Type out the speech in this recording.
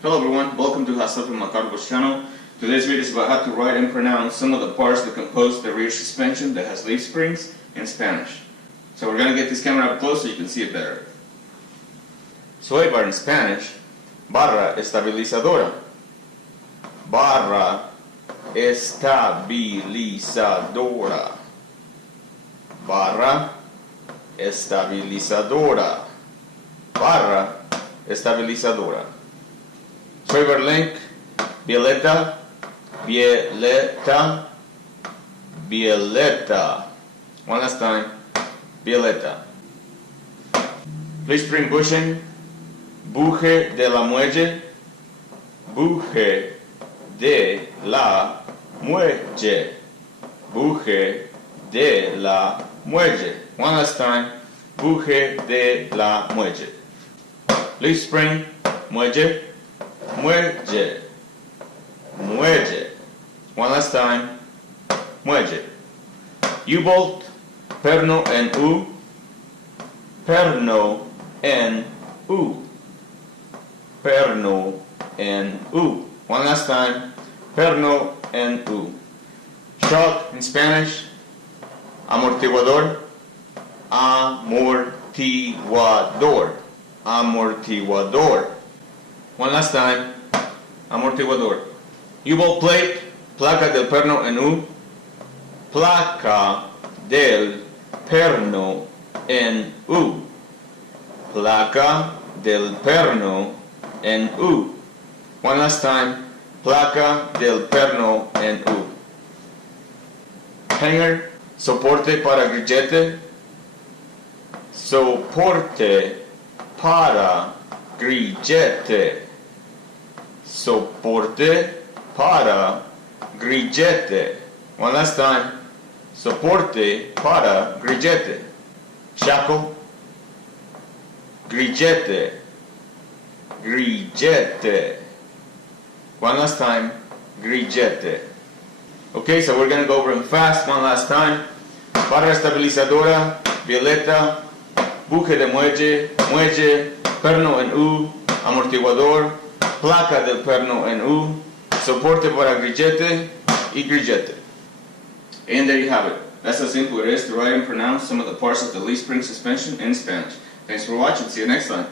Hello everyone, welcome to Hasafi Macargo's channel. Today's video is about how to write and pronounce some of the parts that compose the rear suspension that has leaf springs in Spanish. So we're going to get this camera up close so you can see it better. So a bar in Spanish, barra estabilizadora. Barra estabilizadora. Barra estabilizadora. Barra estabilizadora. Trevor Link, Violeta, Violeta, Violeta. One last time, Violeta. Leaf spring bushing, buje de la muelle, buje de la muelle, buje de la muelle. One last time, buje de la muelle. Leaf spring, muelle, muelle, muelle. One last time, muelle. U-bolt, perno en U, perno en U, perno en U. One last time, perno en U. Shock in Spanish, amortiguador, amortiguador, amortiguador. One last time, amortiguador. U-bolt plate, placa del perno en U, placa del perno en U, placa del perno en U. One last time, placa del perno en U. Hanger, soporte para grillete, soporte para grillete, soporte para grillete. One last time, soporte para grillete. Shackle, grillete, grillete. One last time, grillete. Okay, so we're going to go over them fast one last time. Barra estabilizadora, violeta, buje de muelle, muelle, perno en U, amortiguador, placa del perno en U, soporte para grillete y grillete. And there you have it. That's how simple it is to write and pronounce some of the parts of the leaf spring suspension in Spanish. Thanks for watching. See you next time.